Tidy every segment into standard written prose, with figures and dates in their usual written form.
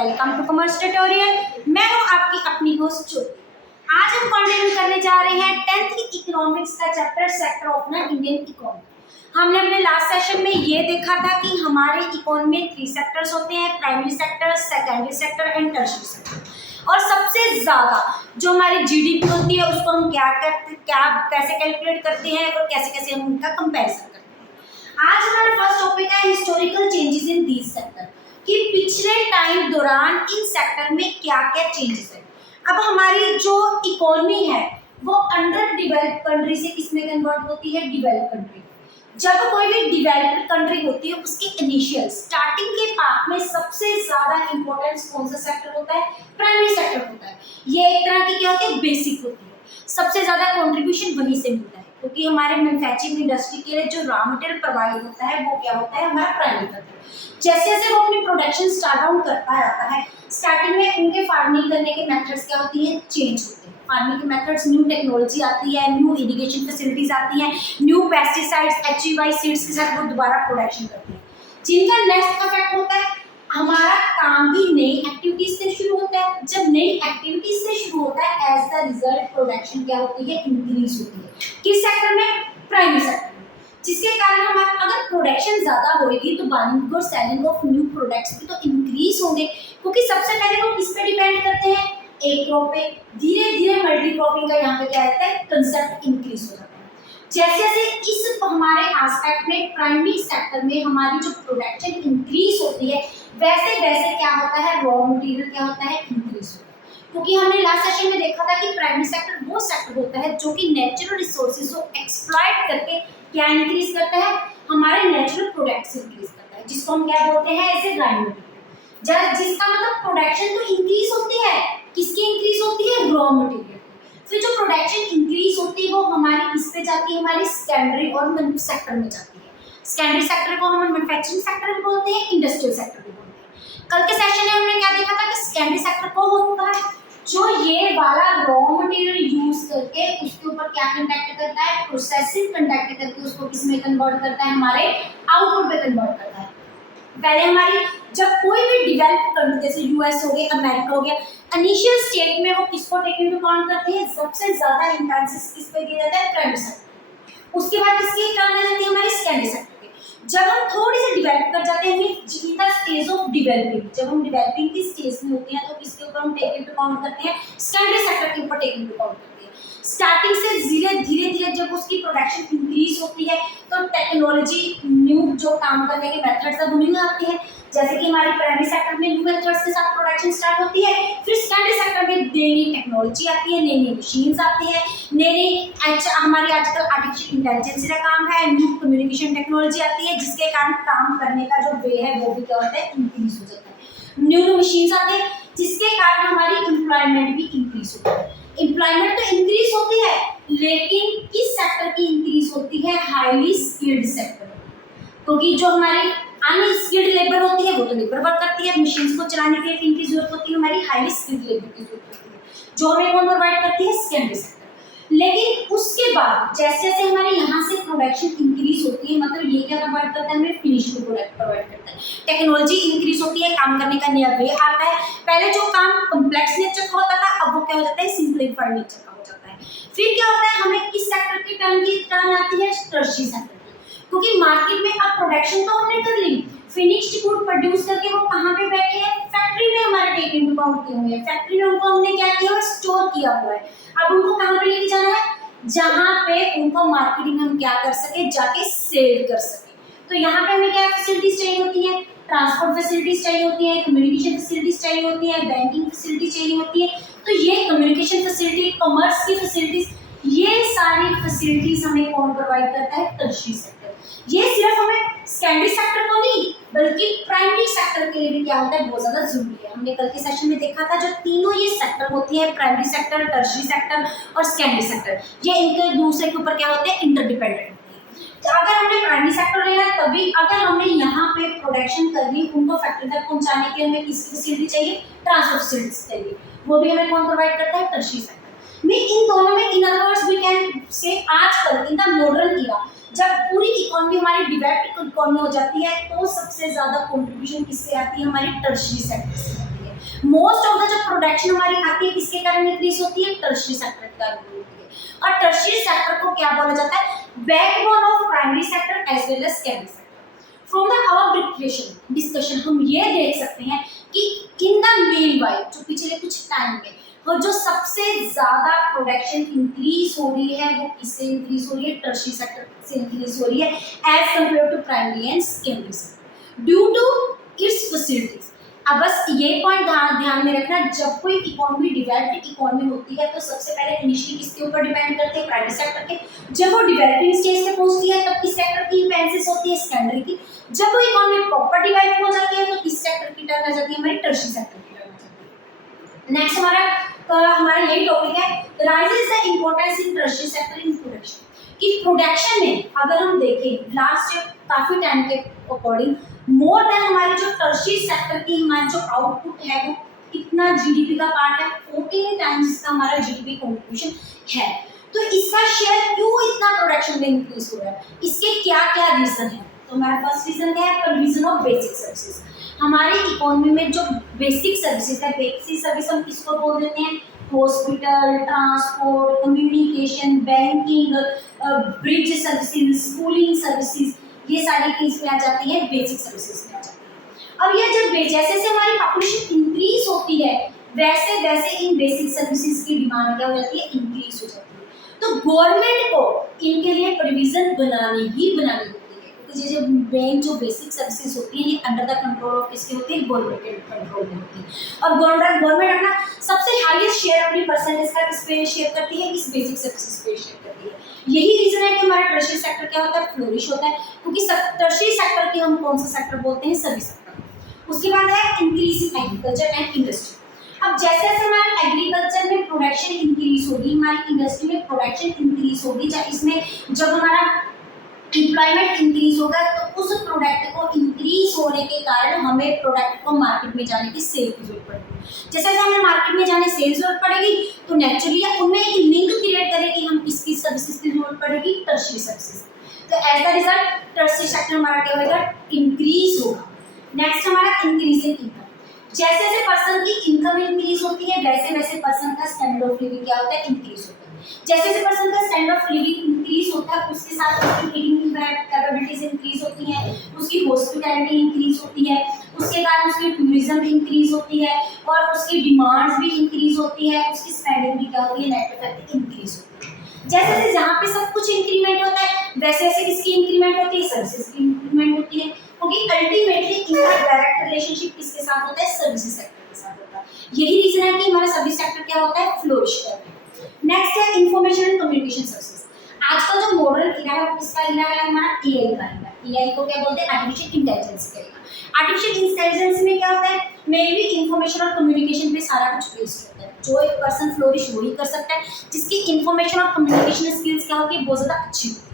Welcome to commerce tutorial. मैं हूं आपकी अपनी होस्ट ज्योति। आज हम कंटिन्यू करने जा रहे हैं 10th की इकोनॉमिक्स का चैप्टर सेक्टर ऑफ ना इंडियन इकोनॉमी। हमने अपने लास्ट सेशन में ये देखा था कि हमारे इकोनॉमी में 3 सेक्टर्स होते हैं, primary sector, secondary sector and tertiary sector. और सबसे ज्यादा जो हमारी जीडीपी होती है उसको हम कैसे कैलकुलेट करते हैं और कैसे कैसे हम उनका कंपैरिजन करते हैं। आज हमारा फर्स्ट टॉपिक है historical changes in these sector, कि पिछले टाइम दौरान इन सेक्टर में क्या क्या चेंजेस है। अब हमारी जो इकोनॉमी है वो अंडर डेवलप्ड कंट्री से किसमें कन्वर्ट होती है, डेवलप्ड कंट्री। जब कोई भी डेवलप्ड कंट्री होती है उसके इनिशियल स्टार्टिंग के पार्ट में सबसे ज्यादा इंपॉर्टेंस कौन सा सेक्टर होता है, प्राइमरी सेक्टर होता है। ये एक तरह की क्या होती है, बेसिक होती है, सबसे ज्यादा कंट्रीब्यूशन वहीं से मिलता है, क्योंकि हमारे मैन्युफैक्चरिंग इंडस्ट्री के लिए जो रॉ मटेरियल प्रोवाइड होता है वो क्या होता है, हमारा प्राइमरी सेक्टर। जैसे जैसे वो अपनी प्रोडक्शन स्टार्ट डाउन करता रहता है, स्टार्टिंग में उनके फार्मिंग करने के मेथड्स क्या होती है, चेंज होते हैं। फार्मिंग के मेथड्स, न्यू टेक्नोलॉजी आती है, न्यू इरिगेशन फैसिलिटीज आती हैं, न्यू पेस्टिसाइड्स, HEY सीड्स के साथ वो दोबारा प्रोडक्शन करते हैं, जिनका नेक्स्ट इफेक्ट होता है हमारा काम भी नई एक्टिविटीज से शुरू होता है। जब नई एक्टिविटीज से शुरू होता है एज द रिजल्ट प्रोडक्शन क्या होती है, इंक्रीज होती है। किस सेक्टर में, प्राइमरी सेक्टर में, जिसके कारण हमारा अगर प्रोडक्शन ज्यादा होगी तो बाइंग और सेलिंग ऑफ न्यू प्रोडक्ट्स भी तो इंक्रीज होंगे, क्योंकि सबसे पहले वो किस पे डिपेंड करते हैं, एक क्रॉप पे। धीरे धीरे मल्टी क्रॉपिंग का यहाँ पे क्या रहता है, कंसेप्ट इंक्रीज हो जाता है। जैसे जैसे इस हमारे एस्पेक्ट में प्राइमरी सेक्टर में हमारी जो प्रोडक्शन इंक्रीज होती है वैसे वैसे क्या होता है, रॉ मटेरियल क्या होता है, इंक्रीज होता है। क्योंकि हमने लास्ट सेशन में देखा था कि प्राइमरी सेक्टर वो सेक्टर होता है जो कि नेचुरल रिसोर्सेज को एक्सप्लॉइट करके क्या इंक्रीज करता है, हमारे नेचुरल प्रोडक्ट्स इंक्रीज करता है, जिसको हम क्या बोलते हैं, एज ए ग्राइंड मटेरियल। जिसका मतलब प्रोडक्शन तो इंक्रीज होती है, किसकी इंक्रीज होती है, रॉ मटेरियल। फिर जो प्रोडक्शन इंक्रीज होती है वो हमारी इस पे जाती है, हमारी सेकेंडरी और सेक्टर में जाती है। सेकेंडरी सेक्टर को हम मैन्युफैक्चरिंग सेक्टर भी बोलते हैं, इंडस्ट्रियल सेक्टर भी बोलते हैं। कल के सेशन में हमने क्या देखा था कि सेकेंडरी सेक्टर को होता है जो ये वाला रॉ मटेरियल यूज करके उसके ऊपर क्या कंडक्ट करता है, प्रोसेसिंग कंडक्ट करके उसको किसमें कन्वर्ट करता है, हमारे आउटपुट पे कन्वर्ट करता है। पहले हमारी जब कोई भी डेवलप्ड कंट्री जैसे यूएस हो गया, अमेरिका हो गया, इनिशियल स्टेट में वो किसको टेक इनटू अकाउंट करते हैं, सबसे ज्यादा इंपैक्ट किस पे दिया जाता है, प्राइमरी सेक्टर। उसके बाद किसकी टर्न आ जाती है, हमारी सेकेंडरी सेक्टर। जब हम थोड़ी सी डेवलप कर जाते हैं, in the stage of developing, जब हम डेवलपिंग की स्टेज में होते हैं तो किसके ऊपर हम टेक इनटू अकाउंट करते हैं, सेकेंडरी सेक्टर के ऊपर टेक इनटू अकाउंट करते हैं। स्टार्टिंग से धीरे धीरे जब उसकी प्रोडक्शन इंक्रीज होती है तो टेक्नोलॉजी, न्यू जो काम करने के मेथड्स है वो न्यू आते हैं। जैसे कि हमारी प्राइमरी सेक्टर में न्यू मेथड्स के साथ प्रोडक्शन स्टार्ट होती है, फिर सेकेंडरी सेक्टर में नई टेक्नोलॉजी आती है, नई मशीन्स आती है, नई हमारी आजकल आर्टिफिशियल इंटेलिजेंस का काम है, न्यू कम्युनिकेशन टेक्नोलॉजी आती है, जिसके कारण काम करने का जो वे है वो भी क्या होता है, इंक्रीज हो जाता है। न्यू मशीन्स आती है जिसके कारण हमारी एम्प्लॉयमेंट भी इंक्रीज होती है। एम्प्लॉयमेंट तो इंक्रीज होती है लेकिन किस सेक्टर की इंक्रीज होती है, हाईली स्किल्ड सेक्टर, क्योंकि जो हमारी अनस्किल्ड लेबर होती है वो तो लेबर वर्क करती है, मशीन्स को चलाने के लिए इनकी जरूरत होती है, हमारी हाईली स्किल्ड लेबर की जरूरत होती है, जो हमें कौन प्रोवाइड करती है, सेकेंडरी सेक्टर। लेकिन उसके बाद जैसे जैसे हमारे यहाँ से प्रोडक्शन इंक्रीज होती है, मतलब ये क्या प्रोवाइड करता है, हमें फिनिश प्रोडक्ट प्रोवाइड करता है। टेक्नोलॉजी इंक्रीज होती है, काम करने का नया वे आता है। पहले जो काम कॉम्प्लेक्स नेचर का होता था अब वो क्या हो जाता है, सिंपलीफाइड नेचर का हो जाता है। फिर क्या होता है, हमें किस सेक्टर की टर्न आती है, टर्शियरी सेक्टर, क्योंकि मार्केट में अब प्रोडक्शन तो हमने कर ली, फिनिश्ड गुड प्रोड्यूस करके वो कहाँ पे बैठे हैं, फैक्ट्री में हमारे टेक इनटू अकाउंट किए हुए हैं। फैक्ट्री में उनको हमने क्या किया हुआ, स्टोर किया हुआ है। अब उनको कहाँ पे लेके जाना है, जहाँ पे उनको मार्केटिंग हम क्या कर सके, जाके सेल कर सके। तो यहाँ पे हमें क्या फैसिलिटीज चाहिए होती है, ट्रांसपोर्ट फैसिलिटीज चाहिए होती है, कम्युनिकेशन फैसिलिटीज चाहिए होती है, बैंकिंग फैसिलिटीज चाहिए होती है। तो ये कम्युनिकेशन फैसिलिटी, कॉमर्स की फैसिलिटीज, ये सारी फैसिलिटीज हमें कौन प्रोवाइड करता है, टर्शियरी सेक्टर। ये सिर्फ हमें सेकेंडरी सेक्टर को नहीं बल्कि प्राइमरी सेक्टर के लिए भी क्या होता है, बहुत ज्यादा जरूरी है। हमने कल के सेशन में देखा था जो तीनों ये सेक्टर होती है, प्राइमरी सेक्टर, टर्शियरी सेक्टर और सेकेंडरी सेक्टर, ये इनके दूसरे के ऊपर क्या होते हैं, इंटरडिपेंडेंट। अगर हमने प्राइमरी सेक्टर लेना तभी, अगर हमने यहाँ पे प्रोडक्शन करनी, उनको फैक्ट्री तक पहुँचाने के लिए हमें किसकी फैसिलिटी चाहिए, ट्रांसपोर्ट फैसिलिटीज चाहिए, वो भी हमें कौन प्रोवाइड करता है, टर्शियरी सेक्टर। में इन दोनों में, in other words we can say आजकल इन द मॉडर्न ईरा जब पूरी इकोनॉमी हमारी डेवलप्ड इकोनॉमी हो जाती है तो सबसे ज्यादा कंट्रीब्यूशन किससे आती है, हमारी टर्शियरी सेक्टर से आती है। मोस्ट ऑफ द जो प्रोडक्शन हमारी आती है किसके कारण इंक्रीज होती है, टर्शियरी सेक्टर के कारण होती है। और टर्शियरी सेक्टर को क्या बोला जाता है, backbone of primary sector as well as secondary sector. From the above discussion हम ये देख सकते हैं कि इन द मीनवाइल जो पिछले कुछ टाइम में और जो सबसे ज्यादा प्रोडक्शन इंक्रीज हो रही है वो किससे इंक्रीज हो रही है, टर्शियरी सेक्टर से इंक्रीज हो रही है as compare to primary and secondary sector due to its facilities. अब बस ये पॉइंट ध्यान में रखना, जब कोई इकोनॉमी डेवलप्ड इकोनॉमी होती है तो सबसे पहले इनिशियली किसके ऊपर डिपेंड करते हैं, प्राइमरी सेक्टर के। जब वो डेवलपिंग स्टेज पे पहुंचती है तब किस सेक्टर की इंपैक्सेस होती है, सेकेंडरी की। जब वो इकोनॉमी प्रॉपर डेवलप हो जाती है तो किस सेक्टर की टर्न आ जाती है, हमारी टर्शियरी सेक्टर की टर्न आ जाती है। नेक्स्ट हमारा यही टॉपिक है, rises the importance in tertiary sector in production. कि प्रोडक्शन में अगर हम देखें लास्ट काफी टाइम के अकॉर्डिंग मोर देन हमारी जो टर्शियरी सेक्टर की हमारी जो आउटपुट है वो कितना जीडीपी का पार्ट है, 14 टाइम्स इसका हमारा जीडीपी कंट्रीब्यूशन है। तो इसका शेयर क्यों इतना प्रोडक्शन में इंक्रीज हो रहा है, इसके क्या क्या रीजन है। तो हमारा फर्स्ट रीजन क्या है, प्रोविजन ऑफ बेसिक सर्विसेज। हमारी इकोनॉमी में जो बेसिक सर्विसेज है, बेसिक सर्विस हम किसको बोल देते हैं, hospital, transport, communication, banking, bridge services, schooling services, ये सारी चीज में आ जाती है, बेसिक सर्विसेज में आ जाती है। अब ये जब जैसे जैसे हमारी पॉपुलेशन इंक्रीज होती है वैसे वैसे इन बेसिक सर्विसेज की डिमांड क्या हो जाती है, इंक्रीज हो जाती है। तो गवर्नमेंट को इनके लिए प्रोविजन बनानी होती है, क्योंकि जो मेन जो बेसिक सर्विसेज होती है ये अंडर द कंट्रोल ऑफ किसकी होती है, गवर्नमेंट के कंट्रोल में होती है। और गवर्नमेंट अपना सबसे हाईएस्ट शेयर अपनी परसेंटेज का किस पे शेयर करती है, इस बेसिक सर्विसेज पे शेयर करती है। यही रीजन है कि हमारा टर्शियरी सेक्टर क्या होता है, फ्लोरिश होता है, क्योंकि टर्शियरी सेक्टर के हम कौन सा सेक्टर बोलते हैं, सर्विस सेक्टर। उसके बाद है increase in agriculture and industry. अब जैसे जैसे हमारे एग्रीकल्चर में प्रोडक्शन इंक्रीज होगी, हमारी इंडस्ट्री में प्रोडक्शन इंक्रीज होगी, इसमें जब हमारा एम्प्लॉयमेंट इंक्रीज होगा तो उस प्रोडक्ट को इंक्रीज होने के कारण हमें प्रोडक्ट को मार्केट में जाने की सेल की जरूरत पड़ेगी। जैसे जैसे हमें मार्केट में जाने सेल जरूरत पड़ेगी तो नेचुरली उनमें एक लिंक क्रिएट करेगी, हम किसकी सर्विसेज की जरूरत पड़ेगी, टर्शियरी सर्विसेज। तो as the result tertiary sector हमारा क्या होगा, इंक्रीज होगा। नेक्स्ट हमारा इंक्रीज इन इनकम। जैसे जैसे पर्सन की इनकम इंक्रीज होती है वैसे वैसे पर्सन का स्टैंडर्ड ऑफ लिविंग क्या होता है, इंक्रीज होता है। जैसे जैसे पर्सन का स्टैंडर्ड ऑफ लिविंग इंक्रीज होता है उसके साथ उसकी ईटिंग कैपेबिलिटीज इंक्रीज होती हैं, उसकी हॉस्पिटैलिटी इंक्रीज होती है, उसके कारण उसकी टूरिज्म इंक्रीज होती है और उसकी डिमांड्स भी इंक्रीज होती है, उसकी स्पेंडिंग भी क्या होती है, नेट इफेक्ट इंक्रीज होती है। जैसे जैसे जहाँ पे सब कुछ इंक्रीमेंट होता है वैसे वैसे किसकी इंक्रीमेंट होती है, सर्विसेज की इंक्रीमेंट होती है, क्योंकि अल्टीमेटली इनका डायरेक्ट रिलेशनशिप किसके साथ होता है, सर्विसेज सेक्टर के साथ होता है। यही रीजन है कि हमारा सर्विस सेक्टर क्या होता है, फ्लोरिश करता है। नेक्स्ट है इंफॉर्मेशन एंड कम्युनिकेशन सर्विसेज। आजकल जो मॉडर्न एरा है वो किसका एरा है, हमारा एआई का एरा। एआई को क्या बोलते हैं, आर्टिफिशियल इंटेलिजेंस का एरा। आर्टिफिशियल इंटेलिजेंस में क्या होता है, मेनली इंफॉर्मेशन और कम्युनिकेशन पे सारा कुछ बेस्ड होता है। जो एक पर्सन फ्लोरिश वही कर सकता है जिसकी इंफॉर्मेशन और कम्युनिकेशन स्किल्स क्या होती है, बहुत ज्यादा अच्छी होती है।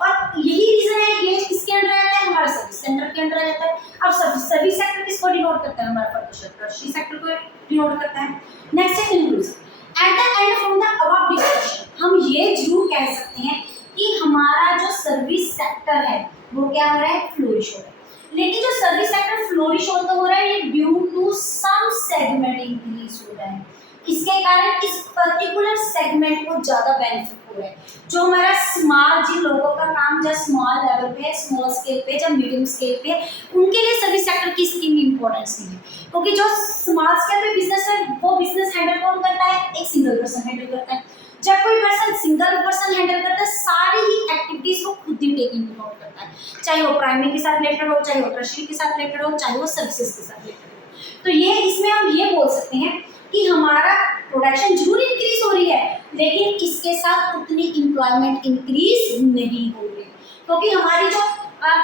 और यही रीजन है ये किसके अंडर आता है, हमारा सर्विस सेंटर के अंडर आता है। अब सर्विस सेक्टर किसको डिनोट करता है, हमारा टर्शियरी सेक्टर को डिनोट करता है। नेक्स्ट है inclusion. At the end from the above discussion हम ये जरूर कह सकते हैं कि हमारा जो सर्विस सेक्टर है वो क्या हो रहा है, फ्लोरिश हो रहा है। लेकिन जो सर्विस सेक्टर फ्लोरिश हो रहा है ये due to some segment increase हो रहा है। इसके कारण इस पर्टिकुलर सेगमेंट को ज्यादा बेनिफिट हो रहा है। जो हमारा स्मॉल, जिन लोगों का काम जब स्मॉल लेवल पे है, स्मॉल स्केल पे, जब मीडियम स्केल पे है, उनके लिए सर्विस सेक्टर की स्कीम इंपॉर्टेंस नहीं है, क्योंकि जो स्मॉल स्केल पे बिजनेस है वो बिजनेस हैंडल कौन करता है, एक सिंगल पर्सन हैंडल करता है। जब कोई पर्सन सिंगल पर्सन हैंडल करता है सारी ही एक्टिविटीज को खुद ही टेकिंग आउट करता है, चाहे वो प्राइमरी के साथ रिलेटेड हो, चाहे वो टर्शियरी के साथ रिलेटेड हो, चाहे वो सर्विसेज के साथ रिलेटेड हो। तो ये इसमें हम ये बोल सकते हैं कि हमारा प्रोडक्शन जरूर इंक्रीज हो रही है लेकिन इसके साथ उतनी एम्प्लॉयमेंट इंक्रीज नहीं हो रही, क्योंकि हमारी जो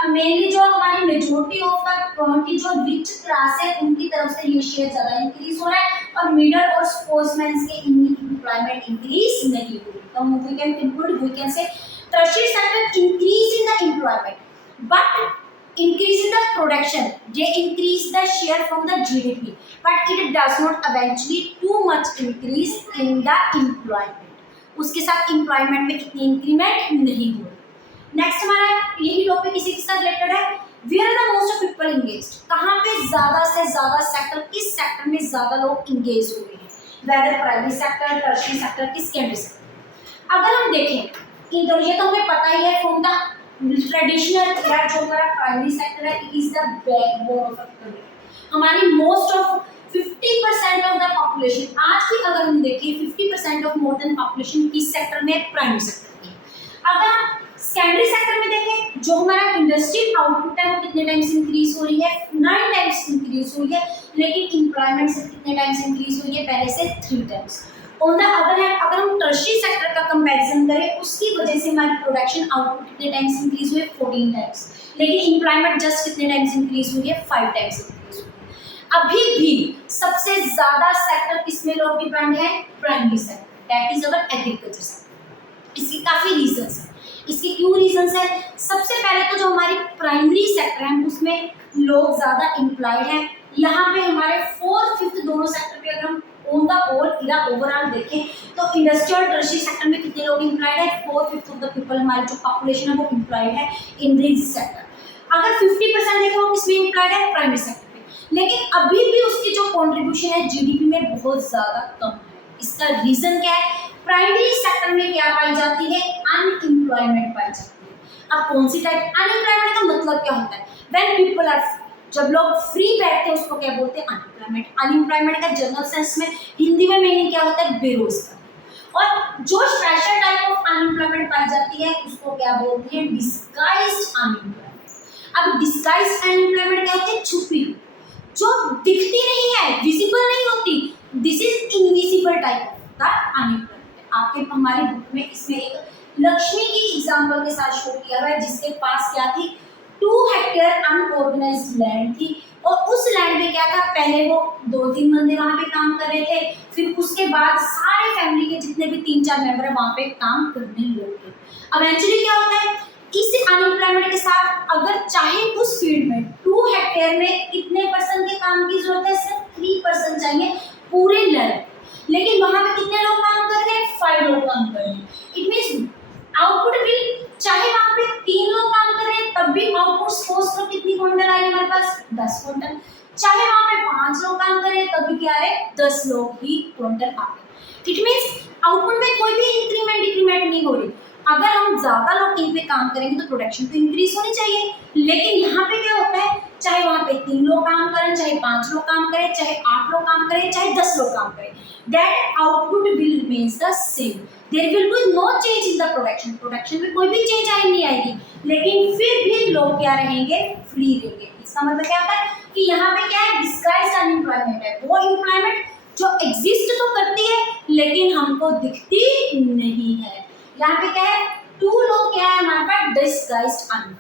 मेनली जो हमारी मेजॉरिटी ऑफ द की जो रिच क्लास है उनकी तरफ से ये शेयर ज्यादा इंक्रीज हो रहा है और मिडल और स्पोर्ट्समैन के एम्प्लॉयमेंट इंक्रीज नहीं हो रही। तो we can conclude, we can say tertiary sector increase in the employment but increase in the production, they increase the share from the GDP, but it does not eventually too much increase in the employment. उसके साथ employment में इतनी increment नहीं हो रही। Next हमारा यही topic इसी के साथ रिलेटेड है, where the most of people engaged, कहाँ पे ज्यादा से ज्यादा सेक्टर, किस सेक्टर में ज्यादा लोग इंगेज हुए हैं, whether primary sector, tertiary sector, की सेकेंडरी सेक्टर। अगर हम देखें इधर, ये तो हमें पता ही है फ्रॉम द ट्रेडिशनल या जो हमारा प्राइमरी सेक्टर है, it is the backbone of economy. हमारी most of 50% of the population, आज की अगर हम देखें 50% ऑफ मोर देन पॉपुलेशन किस सेक्टर में, प्राइमरी सेक्टर में। अगर सेकेंडरी सेक्टर में देखें, जो हमारा इंडस्ट्रियल आउटपुट है वो कितने टाइम्स इंक्रीज हो रही है, 9 टाइम्स इंक्रीज हुई है, लेकिन एम्प्लॉयमेंट से कितने टाइम्स इंक्रीज हुई है, पहले से 3 times. On the other hand अगर हम टर्शियरी सेक्टर का कंपैरिजन करें, उसकी वजह से हमारी प्रोडक्शन आउटपुट कितने टाइम्स इंक्रीज हुई है, 14 टाइम्स, लेकिन एम्प्लॉयमेंट जस्ट कितने टाइम्स इंक्रीज हुई है, 5 टाइम्स इंक्रीज हुई है। अभी भी सबसे ज्यादा सेक्टर किसमें लोग डिपेंड है, primary sector, that is our agriculture sector. इसके काफी रीजंस है, इसके क्यों रीजंस है। सबसे पहले तो जो हमारी प्राइमरी सेक्टर है उसमें लोग ज्यादा एम्प्लॉयड हैं। यहाँ पे हमारे 4/5 दोनों सेक्टर पे अगर हम on the whole era overall देखें तो इंडस्ट्रियल टर्शियरी सेक्टर में कितने लोग एम्प्लॉयड है, 4/5 ऑफ द पीपल, हमारी जो पॉपुलेशन है वो एम्प्लॉयड है इन दिस सेक्टर। अगर 50% देखें वो किसमें एम्प्लॉयड है, प्राइमरी सेक्टर में, लेकिन अभी भी उसकी जो कॉन्ट्रीब्यूशन है जीडीपी में बहुत ज्यादा कम है। इसका रीजन क्या है, प्राइमरी सेक्टर में क्या पाई जाती है, अनएम्प्लॉयमेंट पाई जाती है। अब कौन सी टाइप, अनएम्प्लॉयमेंट का मतलब क्या होता है, व्हेन पीपल आर, जब लोग फ्री बैठते हैं उसको क्या बोलते हैं, अनएम्प्लॉयमेंट। अनएम्प्लॉयमेंट का जनरल सेंस में हिंदी में मीनिंग क्या होता है, बेरोजगार। और जो स्पेशल टाइप ऑफ अनएम्प्लॉयमेंट पाई जाती है उसको क्या बोलते हैं, डिस्गाइज्ड अनएम्प्लॉयमेंट। अब डिस्गाइज्ड अनएम्प्लॉयमेंट क्या होती है, छुपी, जो दिखती नहीं है, विजिबल नहीं होती, this is invisible type of the unemployment. आपके हमारी बुक में इसमें एक लक्ष्मी की एग्जांपल के साथ शो किया हुआ है, जिसके पास क्या थी, 2 हेक्टेयर अनऑर्गेनाइज्ड लैंड थी, और उस लैंड में क्या था, पहले वो 2-3 बंदे वहां पे काम कर रहे थे, फिर उसके बाद सारे फैमिली के जितने भी 3-4 मेंबर है वहां पे काम करने लग गए। अब एक्चुअली क्या होता है, इस अनएम्प्लॉयमेंट के साथ अगर चाहे उस फील्ड में 2 हेक्टेयर में कितने परसेंट के काम की जरूरत है, सिर्फ 3% चाहिए पूरे लैंड, लेकिन वहां पे कितने लोग काम कर रहे हैं, 5 लोग काम कर रहे हैं। इट मींस आउटपुट भी, चाहे वहां पे 3 लोग काम कर रहे हैं तब भी आउटपुट सपोज करो कितनी क्विंटल आएगी हमारे पास, 10 क्विंटल। चाहे वहां पे 5 लोग काम कर रहे हैं तब भी क्या है, 10 लोग ही क्विंटल आ गए। इट मींस आउटपुट में कोई भी इंक्रीमेंट डिक्रीमेंट नहीं हो रही। अगर हम ज्यादा लोग कहीं पे काम करेंगे तो प्रोडक्शन तो इंक्रीज होनी चाहिए, लेकिन यहाँ पे क्या होता है, चाहे वहां पे 3 लोग काम करें, चाहे 5 लोग काम करें, चाहे 8 लोग काम करें, चाहे 10 लोग काम करें, that output will remains the same, there will be no change in the production. Production में कोई भी चेंज आई नहीं आएगी, लेकिन फिर भी लोग क्या रहेंगे, फ्री रहेंगे। इसका मतलब क्या होता है कि यहाँ पे क्या है, डिस्गाइज्ड अनएम्प्लॉयमेंट है, वो एम्प्लॉयमेंट जो एग्जिस्ट तो करती है लेकिन हमको दिखती नहीं है। यहाँ पे क्या है, 2 लोग क्या है हमारे पास, डिस्गाइज्ड अनएम्प्लॉयमेंट।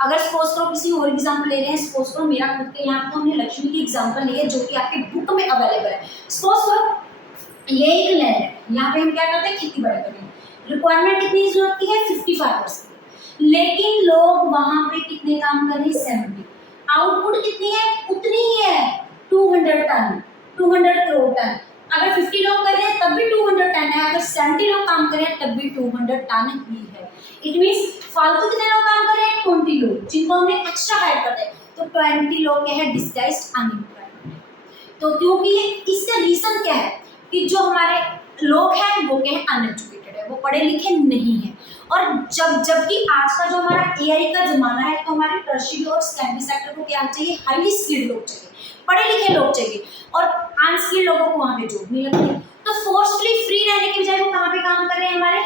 अगर सपोज करो किसी और एग्जांपल ले रहे हैं, सपोज करो मेरा खुद के, यहाँ तो हमने लक्ष्मी की एग्जांपल ली है जो कि आपके बुक में अवेलेबल है। सपोज करो ये एक लैंड है, यहाँ पे हम क्या करते हैं, खेती बाड़ी करते हैं, रिक्वायरमेंट कितनी जरूरत की है, 55%, लेकिन लोग वहां पे कितने काम कर रहे हैं, 70। आउटपुट कितनी है, उतनी ही है, 200 टन, 200 करोड़ टन। अगर 50 लोग कर रहे हैं तब भी 200 टन है, अगर 70 लोग काम कर रहे हैं तब भी 200 टन ही है। इट मींस फालतू कितने लोग काम कर रहे हैं, 20 लोग, जिनको हमने एक्स्ट्रा हायर कर दिया, तो 20 लोग क्या है, डिस्गाइज्ड अनएम्प्लॉयमेंट। तो क्योंकि इसका रीजन क्या है कि जो हमारे लोग हैं वो क्या है, अनएजुकेटेड है, वो पढ़े लिखे नहीं है। और जबकि आज का जो हमारा एआई का जमाना है, तो हमारे टर्शियरी और सेकेंडरी सेक्टर को क्या चाहिए, हाईली स्किल्ड लोग चाहिए, पढ़े लिखे लोग चाहिए, और अनस्किल्ड लोगों को वहां पे जॉब नहीं लगती। तो फोर्सफुली फ्री रहने के बजाय वो कहाँ पे काम कर रहे हैं, हमारे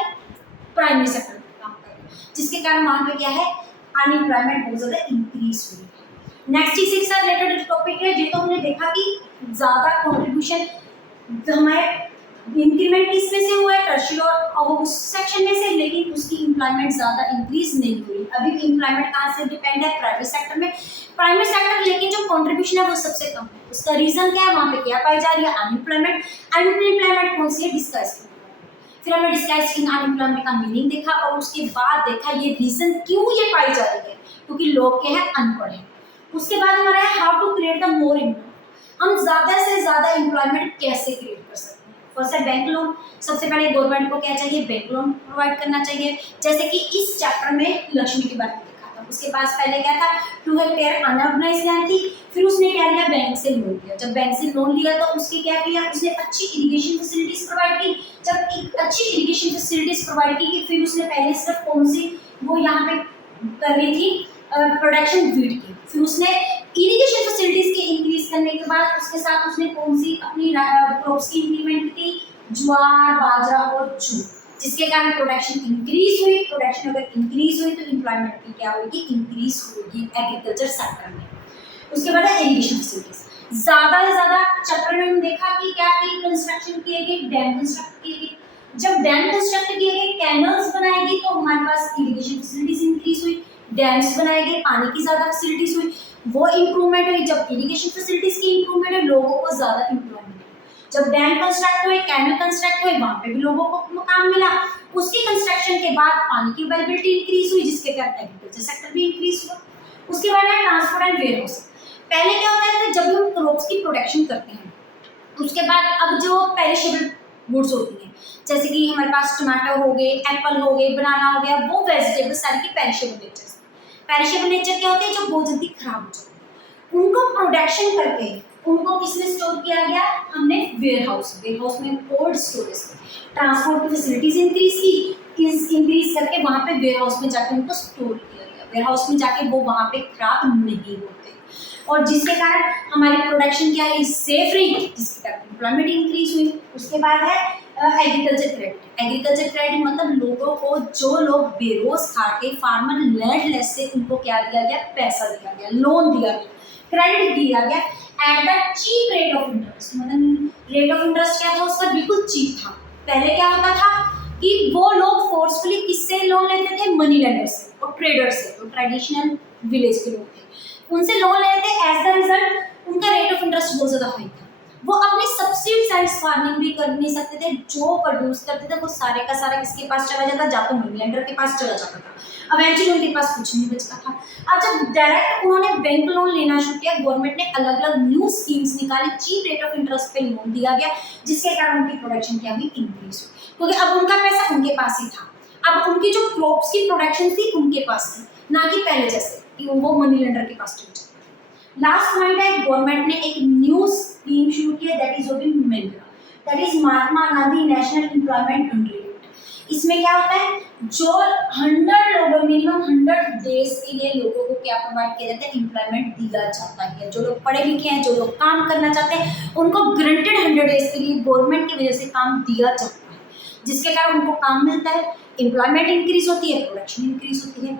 प्राइमरी सेक्टर में काम कर रहे हैं, जिसके कारण वहां पे क्या है, अनएम्प्लॉयमेंट बहुत ज्यादा इंक्रीज हुई है। नेक्स्ट इसी के साथ रिलेटेड टॉपिक है, जो तो हमने देखा कि ज्यादा कॉन्ट्रीब्यूशन हमारे इंक्रीमेंट किस में से हुआ है, टर्शियरी और उस सेक्शन में से, लेकिन उसकी एम्प्लॉयमेंट ज्यादा इंक्रीज नहीं हुई। अभी भी एम्प्लॉयमेंट कहाँ से डिपेंड है, प्राइवेट सेक्टर में, प्राइवेट सेक्टर, लेकिन जो कंट्रीब्यूशन है वो सबसे कम है। उसका रीजन क्या है, वहां पे क्या पाई जा रही है, अनएम्प्लॉयमेंट। अनएम्प्लॉयमेंट कौन सी है, डिस्गाइज्ड। फिर हमने डिस्गाइज्ड इन अनएम्प्लॉयमेंट का मीनिंग देखा, और उसके बाद देखा ये रीजन क्यों ये पाई जा रही है, क्योंकि लोग क्या है, अनपढ़ है। उसके बाद हमारा है how to create the more employment, हम ज्यादा से ज्यादा एम्प्लॉयमेंट कैसे क्रिएट कर सकते हैं। फर्स्ट है बैंक लोन। सबसे पहले गवर्नमेंट को क्या चाहिए, बैंक लोन प्रोवाइड करना चाहिए, जैसे कि इस चैप्टर में लक्ष्मी के बारे में देखा था। उसके पास पहले क्या था, 2 हेक्टेयर अनऑर्गेनाइज्ड लैंड थी। फिर उसने क्या किया, बैंक से लोन लिया। जब बैंक से लोन लिया तो उसके क्या किया, उसने अच्छी इरिगेशन फैसिलिटीज प्रोवाइड की। जब एक अच्छी इरिगेशन फैसिलिटीज प्रोवाइड की, फिर उसने पहले सिर्फ कौन सी वो यहाँ पे कर रही थी प्रोडक्शन वीट की। फिर उसने इरिगेशन फैसिलिटीज के इंक्रीज करने के बाद उसके साथ उसने कौन सी अपनी क्रॉप्स की इंक्रीमेंट की, ज्वार, बाजरा और जूट, जिसके कारण प्रोडक्शन इंक्रीज हुई। प्रोडक्शन अगर इंक्रीज हुई तो एम्प्लॉयमेंट की क्या होगी, इंक्रीज होगी एग्रीकल्चर सेक्टर में। उसके बाद है इरिगेशन फैसिलिटीज। ज्यादा से ज्यादा चैप्टर में हमने देखा कि क्या की कंस्ट्रक्शन किए गए, डैम कंस्ट्रक्ट किए गए। जब डैम कंस्ट्रक्ट किए गए, कैनल्स बनाएगी तो हमारे पास इरिगेशन फैसिलिटीज इंक्रीज हुई। डैम्स बनाए गए, पानी की ज्यादा फैसिलिटीज हुई, वो इंप्रूवमेंट हुई। जब इरिगेशन फैसिलिटीज की इंप्रूवमेंट हुई, लोगों को ज्यादा इंप्लॉयमेंट हुई। जब डैम कंस्ट्रक्ट हुए, कैनल कंस्ट्रक्ट हुए, वहां पे भी लोगों को काम मिला। उसकी कंस्ट्रक्शन के बाद पानी की अवेलेबिलिटी इंक्रीज हुई, जिसके कारण एग्रीकल्चर सेक्टर भी इंक्रीज हुआ। उसके बाद है ट्रांसपोर्ट एंड वेयर हाउस। पहले क्या होता है, जब हम क्रॉप्स की प्रोडक्शन करते हैं उसके बाद अब जो पेरिशेबल गुड्स होती हैं, जैसे कि हमारे पास टमाटर हो गए, एप्पल हो गए, बनाना हो गया, वो वेजिटेबल सारी की पेरिशेबल नेचर। पेरिशेबल नेचर क्या होते हैं, जो बहुत जल्दी खराब हो जाते हैं। उनको प्रोडक्शन करके उनको किसने स्टोर किया गया, हमने वेयर हाउस में कोल्ड स्टोरेज, ट्रांसपोर्ट की फैसिलिटीज इंक्रीज करके वहां पे वेयर हाउस में जाके उनको स्टोर किया गया। वेयर हाउस में जाके वो वहां पे खराब नहीं होते, और जिसके कारण हमारी प्रोडक्शन क्या है, सेफ रही, जिसके कारण एम्प्लॉयमेंट इंक्रीज हुई। उसके बाद है एग्रीकल्चर क्रेडिट। एग्रीकल्चर क्रेडिट मतलब लोगों को, जो लोग बेरोजगार के फार्मर लैंडलेस से, उनको क्या दिया गया, पैसा दिया गया, लोन दिया गया, क्रेडिट दिया गया at the cheap rate of interest. मतलब रेट ऑफ इंटरेस्ट क्या था उसका, बिल्कुल चीप था। पहले क्या होता था कि वो लोग फोर्सफुली किससे लोन लेते थे, मनी लेंडर से और ट्रेडर से, जो ट्रेडिशनल विलेज के लोग थे उनसे लोन लेते थे। एज द रिजल्ट उनका रेट ऑफ इंटरेस्ट बहुत ज्यादा हाई था। वो अपनी सब्सिडाइज्ड फार्मिंग भी कर नहीं सकते थे। जो प्रोड्यूस करते थे वो सारे का सारा किसके पास चला जाता, जा तो मनी लेंडर के पास चला जाता था। अब एक्चुअली उनके पास कुछ नहीं बचता था। अब जब डायरेक्ट उन्होंने बैंक लोन लेना शुरू किया, गवर्नमेंट ने अलग अलग न्यू स्कीम्स निकाली, चीप रेट ऑफ इंटरेस्ट पे लोन दिया गया, जिसके कारण उनकी प्रोडक्शन क्या हुई, इंक्रीज हुई, क्योंकि अब उनका पैसा उनके पास ही था। अब उनकी जो क्रॉप्स की प्रोडक्शन थी उनके पास थी, ना कि पहले जैसे कि वो मनी लेंडर के पास चले जाते। लास्ट पॉइंट है, गवर्नमेंट ने एक न्यू स्कीम शुरू की है, that is MNREGA, that is Mahatma Gandhi national employment rate. इसमें क्या होता है, जो 100 लोगों, मिनिमम 100 डेज के लिए लोगों को क्या प्रोवाइड किया जाता है, एम्प्लॉयमेंट दिया जाता है। जो लोग पढ़े लिखे हैं, जो लोग काम करना चाहते हैं, उनको ग्रांटेड 100 डेज के लिए गवर्नमेंट की वजह से काम दिया जाता है, जिसके कारण उनको काम मिलता है, एम्प्लॉयमेंट इंक्रीज होती है, प्रोडक्शन इंक्रीज होती है।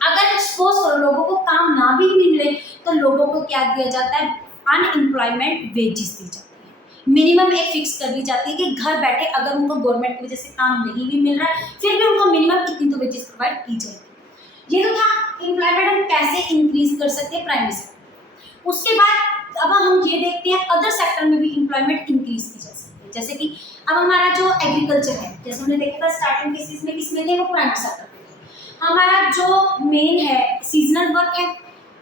अगर सपोज करो लोगों को काम ना भी मिले तो लोगों को क्या दिया जाता है, अनएम्प्लॉयमेंट वेजेस दी जाती है। मिनिमम एक फिक्स कर दी जाती है कि घर बैठे अगर उनको गवर्नमेंट की वजह से काम नहीं भी मिल रहा है, फिर भी उनको मिनिमम इतनी तो वेजेस प्रोवाइड की जाएगी। ये तो था एम्प्लॉयमेंट हम कैसे इंक्रीज कर सकते हैं प्राइमरी सेक्टर। उसके बाद अब हम ये देखते हैं अदर सेक्टर में भी एम्प्लॉयमेंट इंक्रीज की जा सकती है। जैसे कि अब हमारा जो एग्रीकल्चर है, जैसे हमने देखा था स्टार्टिंग केसेस में किसमें थे, वो प्राइमरी सेक्टर। हमारा जो मेन है सीजनल वर्क है,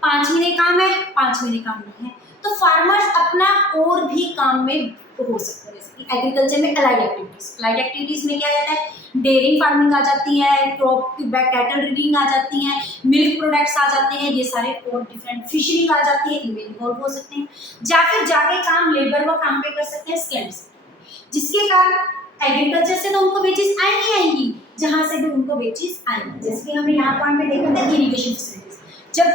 5 महीने काम है, 5 महीने काम नहीं है, तो फार्मर्स अपना और भी काम में हो सकते हैं। जैसे कि एग्रीकल्चर में अलाइड एक्टिविटीज में क्या जाता है, डेयरिंग फार्मिंग आ जाती है, क्रॉप कैटल रियरिंग आ जाती हैं, मिल्क प्रोडक्ट्स आ जाते हैं, ये सारे और डिफरेंट फिशरिंग आ जाती है, इनमें इन्वॉल्व हो सकते हैं। या फिर जाके काम लेबर वो काम पे कर सकते हैं स्किल्ड से, जिसके कारण एग्रीकल्चर से तो उनको वेजेस आएंगी, जहां से भी उनको वेजेस आएंगे। जैसे कि हमने यहाँ पॉइंट में देखा था इरिगेशन फैसिलिटीज, जब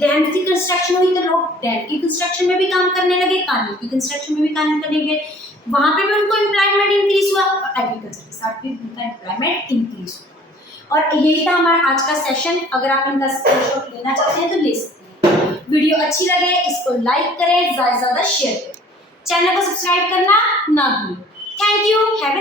डैम की कंस्ट्रक्शन हुई तो लोग डैम की कंस्ट्रक्शन में भी काम करने लगे, कैनल की कंस्ट्रक्शन में भी काम करने लगे, वहां पे भी उनको एम्प्लॉयमेंट इंक्रीज हुआ, और एग्रीकल्चर के साथ भी उनका एम्प्लॉयमेंट इंक्रीज हुआ। और यही था हमारा आज का सेशन। अगर आप इनका स्क्रीनशॉट लेना चाहते हैं तो ले सकते हैं। वीडियो अच्छी लगे इसको लाइक करें, ज्यादा से ज्यादा शेयर करें, चैनल को सब्सक्राइब करना ना भूलें। Thank you. हैव